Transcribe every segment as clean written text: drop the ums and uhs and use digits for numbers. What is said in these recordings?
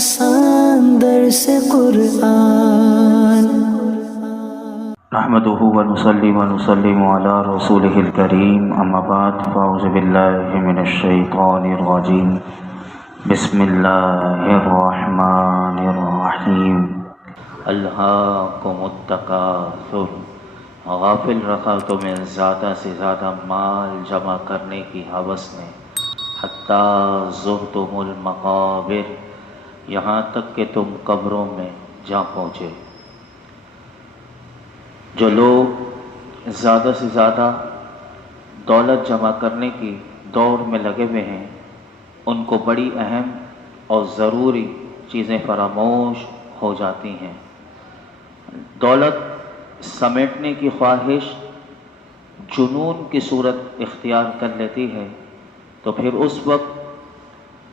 آسان درس قرآن نحمده ونصلي ونسلم على رسوله الكريم اما بعد فاعوذ بالله من الشيطان الرجيم بسم الله الرحمن الرحيم الہاکم التکاثر، غافل رکھا تمہیں زیادہ سے زیادہ مال جمع کرنے کی ہوس نے، حتی زرتم المقابر، یہاں تک کہ تم قبروں میں جا پہنچے۔ جو لوگ زیادہ سے زیادہ دولت جمع کرنے کی دوڑ میں لگے ہوئے ہیں، ان کو بڑی اہم اور ضروری چیزیں فراموش ہو جاتی ہیں۔ دولت سمیٹنے کی خواہش جنون کی صورت اختیار کر لیتی ہے، تو پھر اس وقت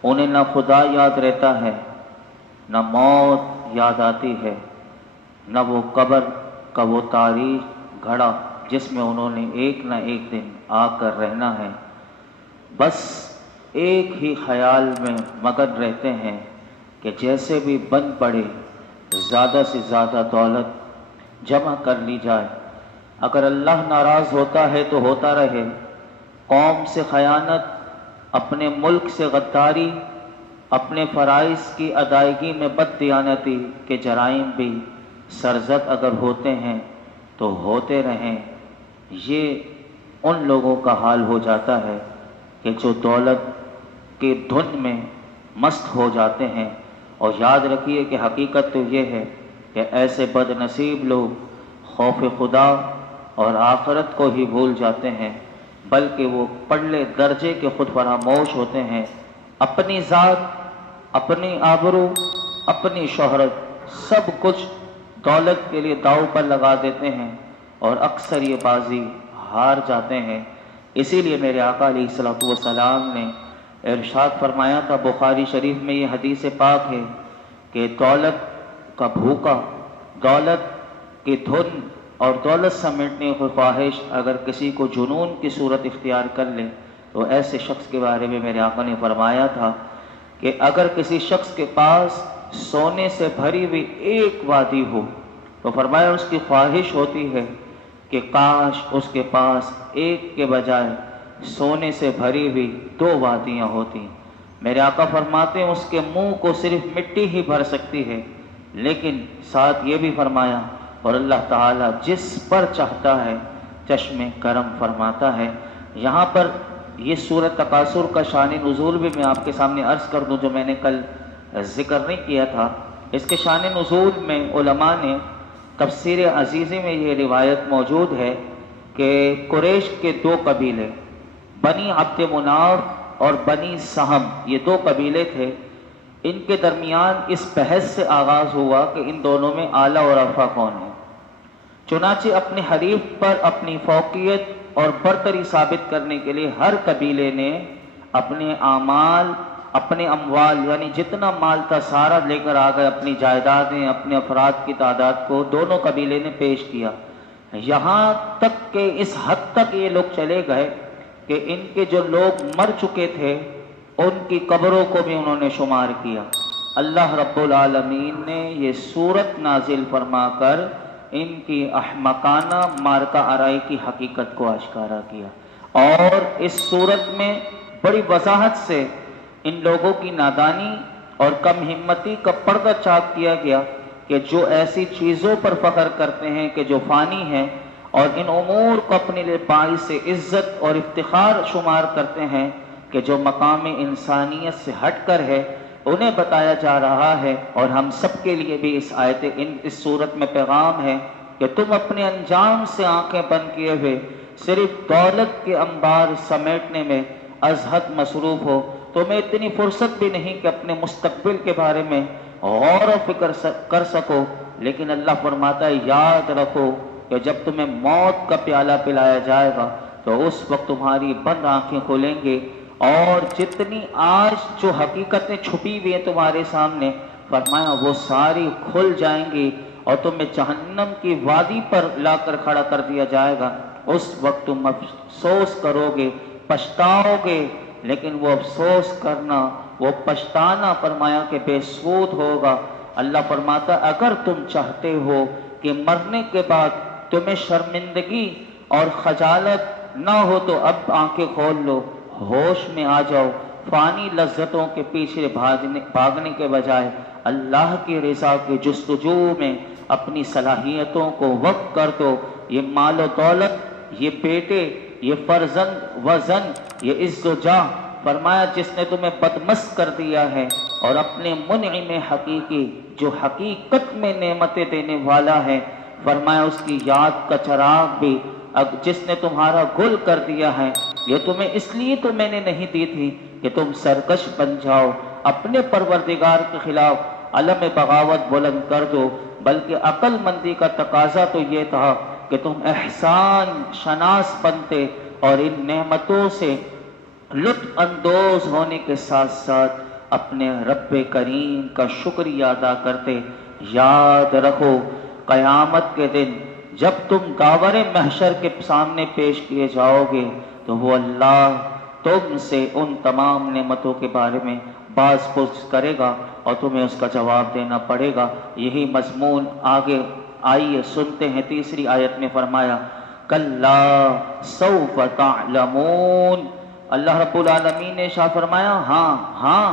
انہیں نہ خدا یاد رہتا ہے، نہ موت یاد آتی ہے، نہ وہ قبر کا وہ تاریخ گھڑا جس میں انہوں نے ایک نہ ایک دن آ کر رہنا ہے۔ بس ایک ہی خیال میں مگن رہتے ہیں کہ جیسے بھی بن پڑے زیادہ سے زیادہ دولت جمع کر لی جائے۔ اگر اللہ ناراض ہوتا ہے تو ہوتا رہے، قوم سے خیانت، اپنے ملک سے غداری، اپنے فرائض کی ادائیگی میں بددیانتی کے جرائم بھی سرزد اگر ہوتے ہیں تو ہوتے رہیں۔ یہ ان لوگوں کا حال ہو جاتا ہے کہ جو دولت کے دھن میں مست ہو جاتے ہیں۔ اور یاد رکھیے کہ حقیقت تو یہ ہے کہ ایسے بد نصیب لوگ خوف خدا اور آخرت کو ہی بھول جاتے ہیں، بلکہ وہ پرلے درجے کے خود فراموش ہوتے ہیں، اپنی ذات، اپنی آبرو، اپنی شہرت، سب کچھ دولت کے لیے داؤ پر لگا دیتے ہیں اور اکثر یہ بازی ہار جاتے ہیں۔ اسی لیے میرے آقا علیہ الصلوۃ والسلام نے ارشاد فرمایا تھا، بخاری شریف میں یہ حدیث پاک ہے کہ دولت کا بھوکا، دولت کی دھن اور دولت سمیٹنے کی خواہش اگر کسی کو جنون کی صورت اختیار کر لے تو ایسے شخص کے بارے میں میرے آقا نے فرمایا تھا کہ اگر کسی شخص کے پاس سونے سے بھری ہوئی ایک وادی ہو تو فرمایا اس کی خواہش ہوتی ہے کہ کاش اس کے پاس ایک کے بجائے سونے سے بھری ہوئی 2 وادیاں ہوتی۔ میرے آقا فرماتے ہیں اس کے منہ کو صرف مٹی ہی بھر سکتی ہے، لیکن ساتھ یہ بھی فرمایا اور اللہ تعالیٰ جس پر چاہتا ہے چشم کرم فرماتا ہے۔ یہاں پر یہ سورۃ تکاثر کا شان نزول بھی میں آپ کے سامنے عرض کر دوں، جو میں نے کل ذکر نہیں کیا تھا۔ اس کے شان نزول میں علماء نے تفسیر عزیزی میں یہ روایت موجود ہے کہ قریش کے 2 قبیلے، بنی عبد مناف اور بنی سہم، یہ 2 قبیلے تھے۔ ان کے درمیان اس بحث سے آغاز ہوا کہ ان دونوں میں اعلیٰ اور ارفع کون ہے۔ چنانچہ اپنے حریف پر اپنی فوقیت اور برتری ثابت کرنے کے لیے ہر قبیلے نے اپنے اعمال، اپنے اموال، یعنی جتنا مال تھا سارا لے کر آ گئے، اپنی جائیدادیں، اپنے افراد کی تعداد کو دونوں قبیلے نے پیش کیا۔ یہاں تک کہ اس حد تک یہ لوگ چلے گئے کہ ان کے جو لوگ مر چکے تھے ان کی قبروں کو بھی انہوں نے شمار کیا۔ اللہ رب العالمین نے یہ سورت نازل فرما کر ان کی احمقانہ مارکہ آرائی کی حقیقت کو آشکارا کیا، اور اس سورت میں بڑی وضاحت سے ان لوگوں کی نادانی اور کم ہمتی کا پردہ چاک کیا گیا کہ جو ایسی چیزوں پر فخر کرتے ہیں کہ جو فانی ہیں اور ان امور کو اپنے لیے باعث عزت اور افتخار شمار کرتے ہیں کہ جو مقام انسانیت سے ہٹ کر ہے، انہیں بتایا جا رہا ہے۔ اور ہم سب کے لیے بھی اس صورت میں پیغام ہے کہ تم اپنے انجام سے آنکھیں بند کیے ہوئے صرف دولت کے انبار سمیٹنے میں ازحد مصروف ہو، تمہیں اتنی فرصت بھی نہیں کہ اپنے مستقبل کے بارے میں غور و فکر کر سکو۔ لیکن اللہ فرماتا ہے یاد رکھو کہ جب تمہیں موت کا پیالہ پلایا جائے گا تو اس وقت تمہاری بند آنکھیں کھلیں گے، اور جتنی آج جو حقیقتیں چھپی ہوئی ہیں تمہارے سامنے، فرمایا وہ ساری کھل جائیں گی اور تمہیں جہنم کی وادی پر لا کر کھڑا کر دیا جائے گا۔ اس وقت تم افسوس کرو گے، پچھتاؤ گے، لیکن وہ افسوس کرنا وہ پچھتانا فرمایا کہ بے سود ہوگا۔ اللہ فرماتا اگر تم چاہتے ہو کہ مرنے کے بعد تمہیں شرمندگی اور خجالت نہ ہو تو اب آنکھیں کھول لو، ہوش میں آ جاؤ، فانی لذتوں کے پیچھے بھاگنے کے بجائے اللہ کی رضا کے جستجو میں اپنی صلاحیتوں کو وقف کر دو۔ یہ مال و دولت، یہ بیٹے، یہ فرزند وزن، یہ عز و جاہ، فرمایا جس نے تمہیں بدمست کر دیا ہے اور اپنے منعم حقیقی جو حقیقت میں نعمتیں دینے والا ہے، فرمایا اس کی یاد کا چراغ بھی جس نے تمہارا گل کر دیا ہے، یہ تمہیں اس لیے تو میں نے نہیں دی تھی کہ تم سرکش بن جاؤ، اپنے پروردگار کے خلاف علم بغاوت بلند کر دو، بلکہ عقل مندی کا تقاضا تو یہ تھا کہ تم احسان شناس بنتے اور ان نعمتوں سے لطف اندوز ہونے کے ساتھ ساتھ اپنے رب کریم کا شکریہ ادا کرتے۔ یاد رکھو قیامت کے دن جب تم داور محشر کے سامنے پیش کیے جاؤ گے تو وہ اللہ تم سے ان تمام نعمتوں کے بارے میں باز پرس کرے گا اور تمہیں اس کا جواب دینا پڑے گا۔ یہی مضمون آگے آئیے سنتے ہیں۔ تیسری آیت میں فرمایا کلا سوف تعلمون، اللہ رب العالمین نے ارشاد فرمایا ہاں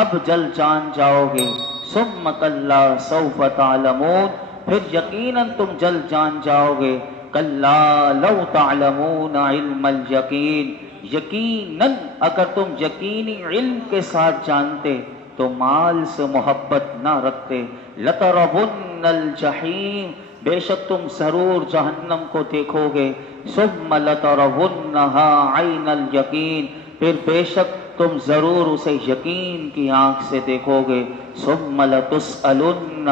اب جل جان جاؤ گے، ثم کلا سوف تعلمون، پھر یقیناً تم جل جان جاؤ گے، کلا لو تعلمون علم الیقین، یقیناً اگر تم یقینی علم کے ساتھ جانتے تو مال سے محبت نہ رکھتے، لترون الجحیم، بے شک تم ضرور جہنم کو دیکھو گے، ثم لترونها عین الیقین، پھر بے شک تم ضرور اسے یقین کی آنکھ سے دیکھو گے، ثم لتسألن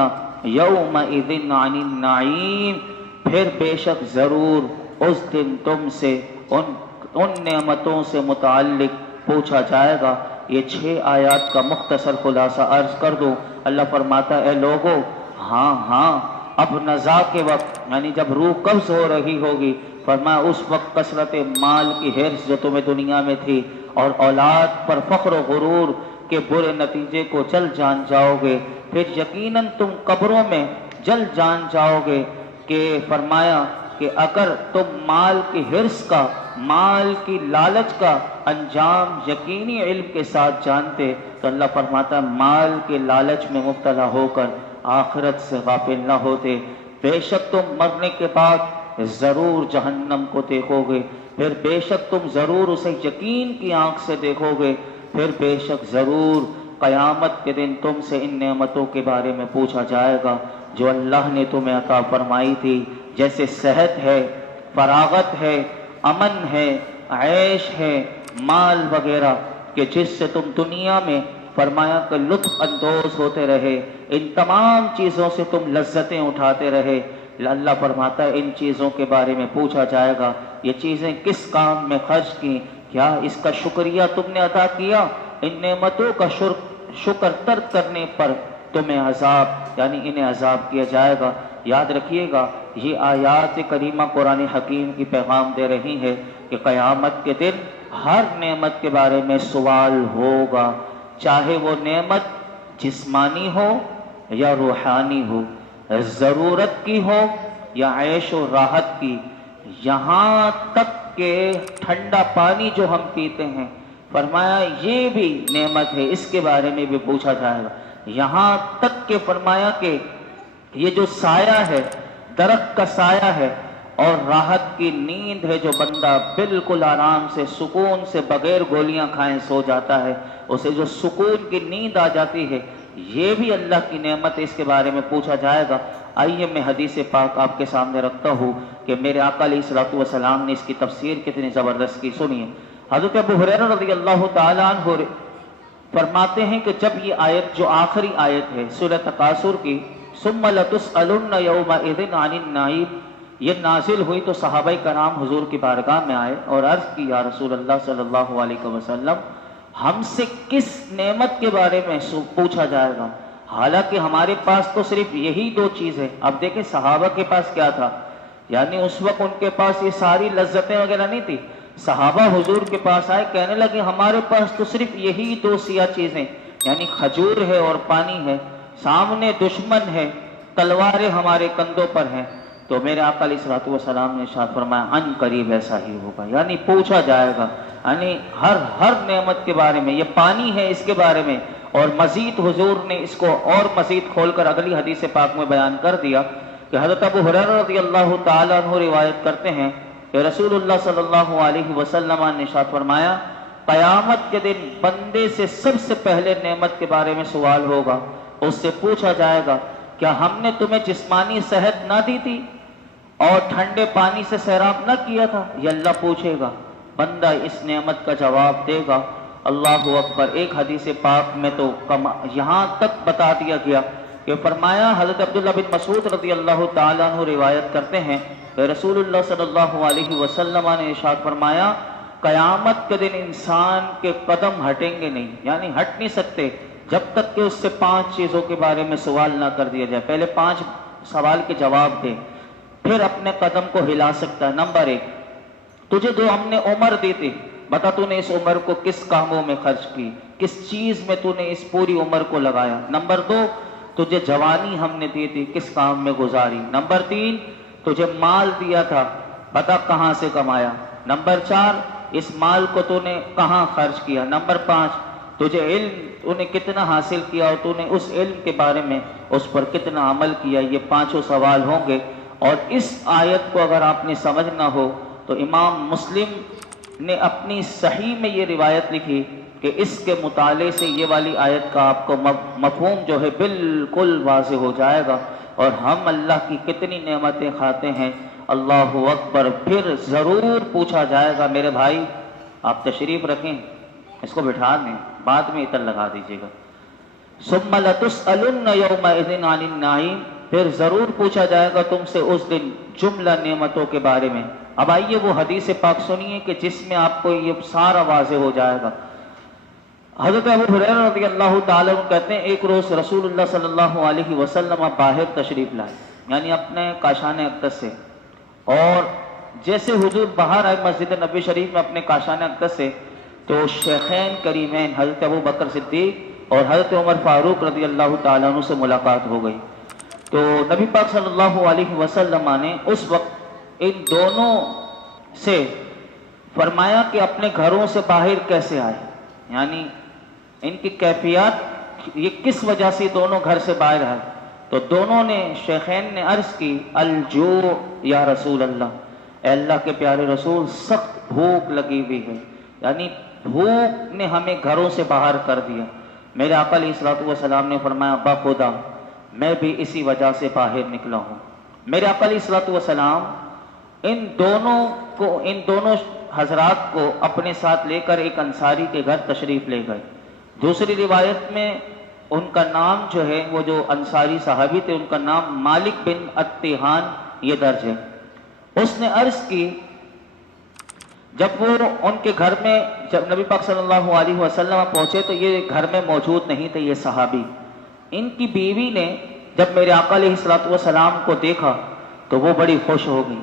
یومئذ عن النعیم، پھر بے شک ضرور اس دن تم سے ان نعمتوں سے متعلق پوچھا جائے گا۔ یہ 6 آیات کا مختصر خلاصہ عرض کر دوں۔ اللہ فرماتا ہے اے لوگو ہاں اب نزا کے وقت یعنی جب روح قبض ہو رہی ہوگی، فرمایا اس وقت کثرت مال کی حرص جو تمہیں دنیا میں تھی اور اولاد پر فخر و غرور کے برے نتیجے کو جل جان جاؤ گے، پھر یقیناً تم قبروں میں جل جان جاؤ گے کہ فرمایا کہ اگر تم مال کی حرص کا، مال کی لالچ کا انجام یقینی علم کے ساتھ جانتے تو اللہ فرماتا ہے مال کے لالچ میں مبتلا ہو کر آخرت سے غافل نہ ہوتے۔ بے شک تم مرنے کے بعد ضرور جہنم کو دیکھو گے، پھر بے شک تم ضرور اسے یقین کی آنکھ سے دیکھو گے، پھر بے شک ضرور قیامت کے دن تم سے ان نعمتوں کے بارے میں پوچھا جائے گا جو اللہ نے تمہیں عطا فرمائی تھی، جیسے صحت ہے، فراغت ہے، امن ہے، عیش ہے، مال وغیرہ، کہ جس سے تم دنیا میں فرمایا کہ لطف اندوز ہوتے رہے، ان تمام چیزوں سے تم لذتیں اٹھاتے رہے۔ اللہ فرماتا ہے ان چیزوں کے بارے میں پوچھا جائے گا، یہ چیزیں کس کام میں خرچ کی، کیا اس کا شکریہ تم نے ادا کیا؟ ان نعمتوں کا شکر ترک کرنے پر تمہیں عذاب یعنی انہیں عذاب کیا جائے گا۔ یاد رکھیے گا یہ آیات کریمہ قرآن حکیم کی پیغام دے رہی ہے کہ قیامت کے دن ہر نعمت کے بارے میں سوال ہوگا، چاہے وہ نعمت جسمانی ہو یا روحانی ہو، ضرورت کی ہو یا عیش و راحت کی، یہاں تک کہ ٹھنڈا پانی جو ہم پیتے ہیں، فرمایا یہ بھی نعمت ہے، اس کے بارے میں بھی پوچھا جائے گا۔ یہاں تک کہ فرمایا کہ یہ جو سایہ ہے، درخت کا سایہ ہے اور راحت کی نیند ہے، جو بندہ بالکل آرام سے سکون سے بغیر گولیاں کھائیں سو جاتا ہے، اسے جو سکون کی نیند آ جاتی ہے، یہ بھی اللہ کی نعمت ہے، اس کے بارے میں پوچھا جائے گا۔ آئیے میں حدیث پاک آپ کے سامنے رکھتا ہوں کہ میرے آقا علیہ الصلوۃ والسلام نے اس کی تفسیر کتنی زبردست کی، سنیے۔ حضرت ابو ہریرہ رضی اللہ تعالیٰ عنہ فرماتے ہیں کہ جب یہ آیت جو آخری آیت ہے سورہ تکاثر کی، ثم لتسألن یومئذ عن النعیم، یہ نازل ہوئی تو صحابہ کرام حضور کی بارگاہ میں آئے اور عرض کی یا رسول اللہ صلی اللہ علیہ وسلم ہم سے کس نعمت کے بارے میں پوچھا جائے گا؟ حالانکہ ہمارے پاس تو صرف یہی 2 چیزیں۔ اب دیکھیں صحابہ کے پاس کیا تھا، یعنی اس وقت ان کے پاس یہ ساری لذتیں وغیرہ نہیں تھی، صحابہ حضور کے پاس آئے، کہنے لگے ہمارے پاس تو صرف یہی دو سیاہ چیزیں یعنی کھجور ہے اور پانی ہے، سامنے دشمن ہے، تلواریں ہمارے کندھوں پر ہیں۔ تو میرے آقا علیہ الصلوۃ والسلام نے ارشاد فرمایا ان قریب ایسا ہی ہوگا، یعنی پوچھا جائے گا، یعنی ہر نعمت کے بارے میں، یہ پانی ہے اس کے بارے میں، اور مزید حضور نے اس کو اور مزید کھول کر اگلی حدیث پاک میں بیان کر دیا کہ حضرت ابو ہریرہ رضی اللہ تعالیٰ عنہ روایت کرتے ہیں کہ رسول اللہ صلی اللہ علیہ وسلم نے ارشاد فرمایا قیامت کے دن بندے سے سب سے پہلے نعمت کے بارے میں سوال ہوگا، اس سے پوچھا جائے گا کیا ہم نے تمہیں جسمانی صحت نہ دی تھی اور ٹھنڈے پانی سے سیراب نہ کیا تھا؟ یہ اللہ پوچھے گا، بندہ اس نعمت کا جواب دے گا۔ اللہ اکبر۔ ایک حدیث پاک میں تو یہاں تک بتا دیا گیا کہ فرمایا، حضرت عبداللہ بن مسعود رضی اللہ تعالیٰ عنہ روایت کرتے ہیں کہ رسول اللہ صلی اللہ علیہ وسلم نے ارشاد فرمایا قیامت کے دن انسان کے قدم ہٹیں گے نہیں، یعنی ہٹ نہیں سکتے جب تک کہ اس سے 5 چیزوں کے بارے میں سوال نہ کر دیا جائے۔ پہلے 5 سوال کے جواب دے، پھر اپنے قدم کو ہلا سکتا ہے۔ نمبر 1، تجھے جو ہم نے عمر دی تھی، بتا تو نے اس عمر کو کس کاموں میں خرچ کی، کس چیز میں تو نے اس پوری عمر کو لگایا۔ نمبر 2، تجھے جوانی ہم نے دی تھی، کس کام میں گزاری۔ نمبر 3، تجھے مال دیا تھا، بتا کہاں سے کمایا۔ نمبر 4، اس مال کو تو نے کہاں خرچ کیا۔ نمبر 5، تجھے علم تو نے کتنا حاصل کیا اور تو نے اس علم کے بارے میں اس پر کتنا عمل کیا۔ یہ 5 سوال ہوں گے، اور اس آیت کو اگر آپ نے سمجھنا ہو تو امام مسلم نے اپنی صحیح میں یہ روایت لکھی کہ اس کے مطالعے سے یہ والی آیت کا آپ کو مفہوم جو ہے بالکل واضح ہو جائے گا، اور ہم اللہ کی کتنی نعمتیں کھاتے ہیں۔ اللہ اکبر۔ پھر ضرور پوچھا جائے گا، میرے بھائی آپ تشریف رکھیں، اس کو بٹھا دیں، بعد میں عطر لگا دیجیے گا۔ ثم لتسألن یومئذ عن النعیم، پھر ضرور پوچھا جائے گا تم سے اس دن جملہ نعمتوں کے بارے میں۔ اب آئیے وہ حدیث پاک سنیے کہ جس میں آپ کو یہ سارا واضح ہو جائے گا۔ حضرت ابو ہریرہ رضی اللہ تعالیٰ عنہ کہتے ہیں ایک روز رسول اللہ صلی اللہ علیہ وسلم باہر تشریف لائے، یعنی اپنے کاشان اقدس سے، اور جیسے حضور باہر آئے مسجد نبی شریف میں اپنے کاشان اقدس سے، تو شیخین کریمین حضرت ابو بکر صدیق اور حضرت عمر فاروق رضی اللہ تعالیٰ عنہ سے ملاقات ہو گئی۔ تو نبی پاک صلی اللہ علیہ وسلم نے اس وقت ان دونوں سے فرمایا کہ اپنے گھروں سے باہر کیسے آئے، یعنی ان کی کیفیات، یہ کس وجہ سے دونوں گھر سے باہر آئے۔ تو دونوں نے، شیخین نے عرض کی الجوع یا رسول اللہ، اے اللہ کے پیارے رسول سخت بھوک لگی ہوئی ہے، یعنی بھوک نے ہمیں گھروں سے باہر کر دیا۔ میرے آقا علیہ الصلوۃ والسلام نے فرمایا بخدا میں بھی اسی وجہ سے باہر نکلا ہوں۔ میرے آقا علیہ الصلوۃ والسلام ان دونوں حضرات کو اپنے ساتھ لے کر ایک انصاری کے گھر تشریف لے گئے۔ دوسری روایت میں ان کا نام جو ہے، وہ جو انصاری صحابی تھے ان کا نام مالک بن اتحان یہ درج ہے۔ اس نے عرض کی، جب وہ ان کے گھر میں، جب نبی پاک صلی اللہ علیہ وسلم پہنچے تو یہ گھر میں موجود نہیں تھے یہ صحابی۔ ان کی بیوی نے جب میرے آقا علیہ الصلوۃ والسلام کو دیکھا تو وہ بڑی خوش ہو گئی،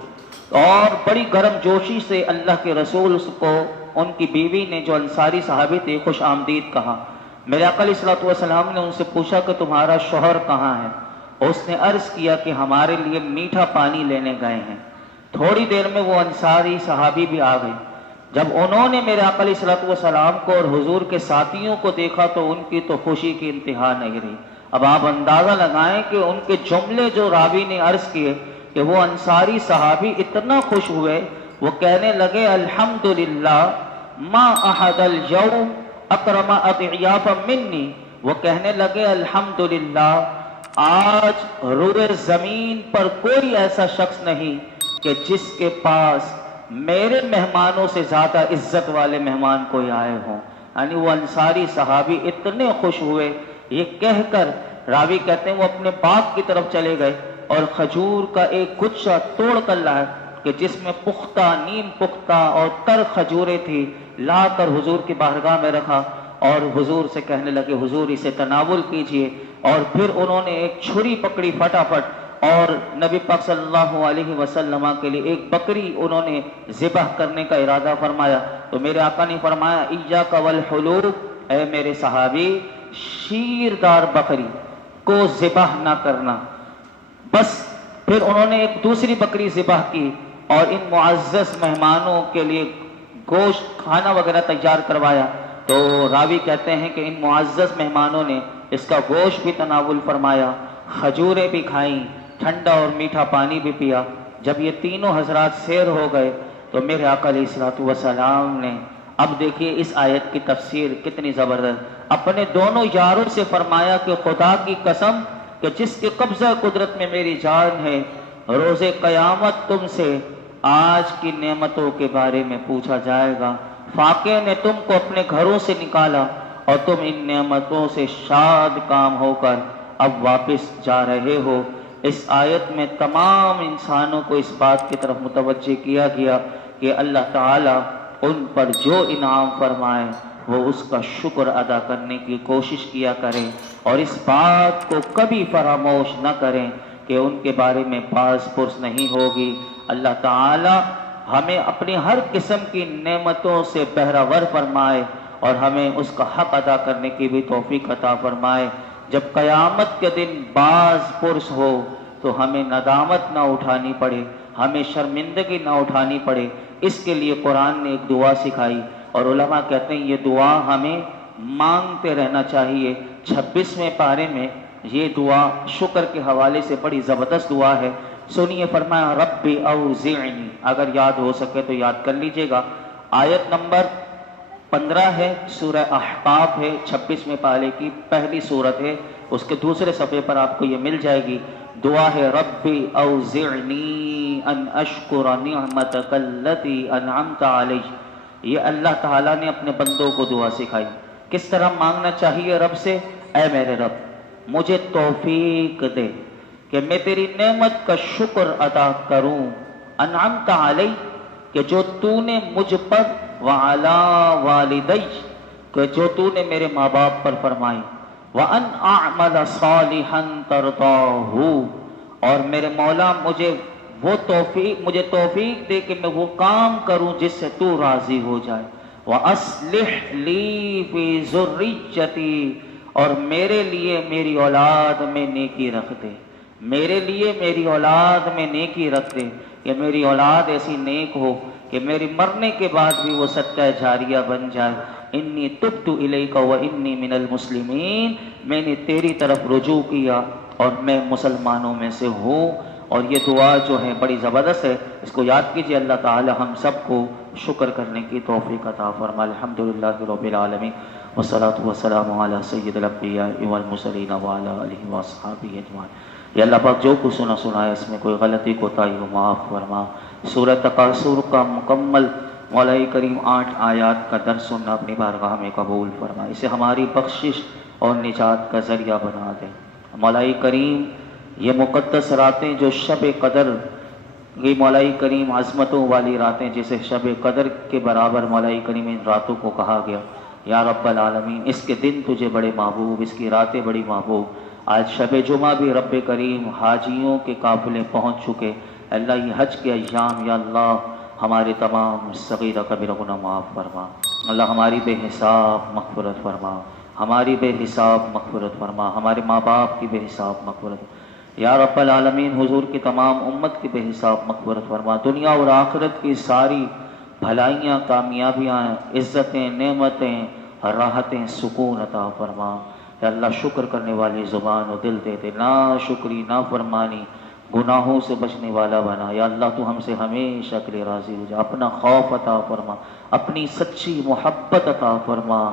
اور بڑی گرم جوشی سے اللہ کے رسول کو ان کی بیوی نے، جو انصاری صحابی تھے، خوش آمدید کہا۔ میرے آقا علیہ الصلوۃ والسلام نے ان سے پوچھا کہ تمہارا شوہر کہاں ہے؟ اس نے عرض کیا کہ ہمارے لیے میٹھا پانی لینے گئے ہیں۔ تھوڑی دیر میں وہ انصاری صحابی بھی آ گئے۔ جب انہوں نے میرے آقا علیہ الصلوۃ والسلام کو اور حضور کے ساتھیوں کو دیکھا تو ان کی تو خوشی کی انتہا نہیں رہی۔ اب آپ اندازہ لگائیں کہ ان کے جملے جو راوی نے عرض کیے کہ وہ انصاری صحابی اتنا خوش ہوئے، وہ کہنے لگے الحمدللہ ما احد اليوم اکرم اضعیافا منی، وہ کہنے لگے الحمدللہ آج روئے زمین پر کوئی ایسا شخص نہیں کہ جس کے پاس میرے مہمانوں سے زیادہ عزت والے مہمان کوئی آئے ہوں۔ یعنی وہ انصاری صحابی اتنے خوش ہوئے، یہ کہہ کر راوی کہتے ہیں وہ اپنے باغ کی طرف چلے گئے اور کھجور کا ایک گچھا توڑ کر لائے کہ جس میں پختہ، نیم پختہ اور تر کھجوریں تھی، لا کر حضور کی بارگاہ میں رکھا، اور حضور سے کہنے لگے حضور اسے تناول کیجئے۔ اور پھر انہوں نے ایک چھری پکڑی فٹافٹ اور نبی پاک صلی اللہ علیہ وسلم کے لیے ایک بکری انہوں نے ذبح کرنے کا ارادہ فرمایا تو میرے آقا نے فرمایا ایاک والحلوب، اے میرے صحابی شیردار بکری کو ذبح نہ کرنا۔ بس پھر انہوں نے ایک دوسری بکری ذبح کی اور ان معزز مہمانوں کے لیے گوشت کھانا وغیرہ تیار کروایا۔ تو راوی کہتے ہیں کہ ان معزز مہمانوں نے اس کا گوشت بھی تناول فرمایا، کھجوریں بھی کھائیں، ٹھنڈا اور میٹھا پانی بھی پیا۔ جب یہ تینوں حضرات سیر ہو گئے تو میرے آقا علیہ الصلوۃ والسلام نے، اب دیکھیے اس آیت کی تفسیر کتنی زبردست، اپنے دونوں یاروں سے فرمایا کہ خدا کی قسم کہ جس کے قبضہ قدرت میں میری جان ہے، روز قیامت تم سے آج کی نعمتوں کے بارے میں پوچھا جائے گا۔ فاقے نے تم کو اپنے گھروں سے نکالا اور تم ان نعمتوں سے شاد کام ہو کر اب واپس جا رہے ہو۔ اس آیت میں تمام انسانوں کو اس بات کی طرف متوجہ کیا گیا کہ اللہ تعالیٰ ان پر جو انعام فرمائے وہ اس کا شکر ادا کرنے کی کوشش کیا کریں اور اس بات کو کبھی فراموش نہ کریں کہ ان کے بارے میں باز پرس نہیں ہوگی۔ اللہ تعالیٰ ہمیں اپنی ہر قسم کی نعمتوں سے بہرہور فرمائے اور ہمیں اس کا حق ادا کرنے کی بھی توفیق عطا فرمائے۔ جب قیامت کے دن باز پرس ہو تو ہمیں ندامت نہ اٹھانی پڑے، ہمیں شرمندگی نہ اٹھانی پڑے، اس کے لیے قرآن نے ایک دعا سکھائی اور علماء کہتے ہیں یہ دعا ہمیں مانگتے رہنا چاہیے۔ 26ویں پارے میں یہ دعا شکر کے حوالے سے بڑی زبردست دعا ہے، سنیے۔ فرمایا رب اوزعنی، اگر یاد ہو سکے تو یاد کر لیجئے گا۔ آیت نمبر 15 ہے، سورہ احقاف ہے، 26ویں پارے کی پہلی سورت ہے، اس کے دوسرے صفحے پر آپ کو یہ مل جائے گی۔ دعا ہے رب اوزعنی ان اشکر نعمتک التی انعمت علی۔ یہ اللہ تعالیٰ نے اپنے بندوں کو دعا سکھائی، کس طرح مانگنا چاہیے رب سے۔ اے میرے رب مجھے توفیق دے کہ میں تیری نعمت کا شکر ادا کروں، انعمت علی کہ جو تو نے مجھ پر، وعلی والدی کہ جو تو نے میرے ماں باپ پر فرمائی، وان اعمل صالحا ترضاہ اور میرے مولا مجھے توفیق دے کہ میں وہ کام کروں جس سے تو راضی ہو جائے، وَأَصْلِحْ لِي فِي ذُرِّيَّتِي اور میرے لیے میری اولاد میں نیکی رکھ دے، میرے لیے میری اولاد میں نیکی رکھ دے کہ میری اولاد ایسی نیک ہو کہ میری مرنے کے بعد بھی وہ صدقہ جاریہ بن جائے۔ انی تبت الیک وانی من المسلمین، میں نے تیری طرف رجوع کیا اور میں مسلمانوں میں سے ہوں۔ اور یہ دعا جو ہے بڑی زبردست ہے، اس کو یاد کیجئے۔ اللہ تعالی ہم سب کو شکر کرنے کی توفیق عطا فرمائے۔ الحمدللہ رب العالمین والصلاة والسلام علی سید الانبیاء والمرسلین وعلی آلہ واصحابہ اجمعین۔ یا اللہ پاک جو کچھ سنا ہے اس میں کوئی غلطی کوتاہی ہو معاف فرما۔ سورہ تکاثر کا مکمل مولا کریم 8 آیات کا درس سننا اپنی بارگاہ میں قبول فرما، اسے ہماری بخشش اور نجات کا ذریعہ بنا دے۔ مولا کریم یہ مقدس راتیں جو شب قدر، یہ مولا کریم عظمتوں والی راتیں جسے شب قدر کے برابر مولا کریم ان راتوں کو کہا گیا، یا رب العالمین اس کے دن تجھے بڑے محبوب، اس کی راتیں بڑی محبوب۔ آج شب جمعہ بھی رب کریم حاجیوں کے قافلے پہنچ چکے، اللہ یہ حج کے ایام یا اللہ ہمارے تمام صغیرہ کبیرہ گناہ معاف فرما، اللہ ہماری بے حساب مغفرت فرما، ہماری بے حساب مغفرت فرما، ہمارے ماں باپ کی بے حساب مغفرت یا رب العالمین، حضور کی تمام امت کی بے حساب مغفرت فرما، دنیا اور آخرت کی ساری بھلائیاں، کامیابیاں، عزتیں، نعمتیں، راحتیں، سکون عطا فرما۔ یا اللہ شکر کرنے والی زبان و دل دے دے، نا شکری نا فرمانی گناہوں سے بچنے والا بنا۔ یا اللہ تو ہم سے ہمیشہ کے لیے راضی ہو جا، اپنا خوف عطا فرما، اپنی سچی محبت عطا فرما،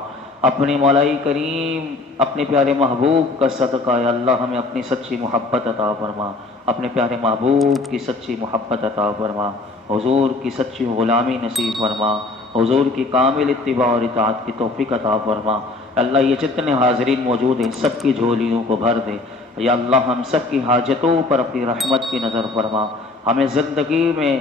اپنے مولائی کریم اپنے پیارے محبوب کا صدقہ یا اللہ ہمیں اپنی سچی محبت عطا فرما، اپنے پیارے محبوب کی سچی محبت عطا فرما، حضور کی سچی غلامی نصیب فرما، حضور کی کامل اتباع اور اطاعت کی توفیق عطا فرما۔ اللہ یہ جتنے حاضرین موجود ہیں سب کی جھولیوں کو بھر دے، یا اللہ ہم سب کی حاجتوں پر اپنی رحمت کی نظر فرما، ہمیں زندگی میں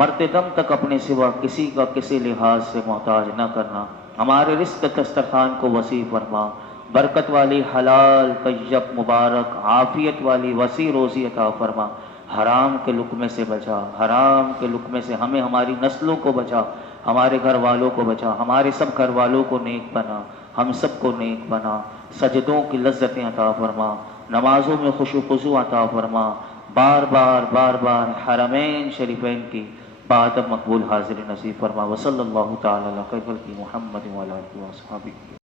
مرتے دم تک اپنے سوا کسی کا کسی لحاظ سے محتاج نہ کرنا، ہمارے رزق دسترخوان کو وسیع فرما، برکت والی حلال طیب مبارک عافیت والی وسیع روزی عطا فرما، حرام کے لقمے سے بچا، حرام کے لقمے سے ہمیں ہماری نسلوں کو بچا، ہمارے گھر والوں کو بچا، ہمارے سب گھر والوں کو نیک بنا، ہم سب کو نیک بنا، سجدوں کی لذتیں عطا فرما، نمازوں میں خشوع خضوع عطا فرما، بار بار حرمین شریفین کی بات مقبول حاضر نصیب فرما۔ وصلی اللہ تعالی علی خیر خلقہ محمد وعلی آلہ وصحبہ۔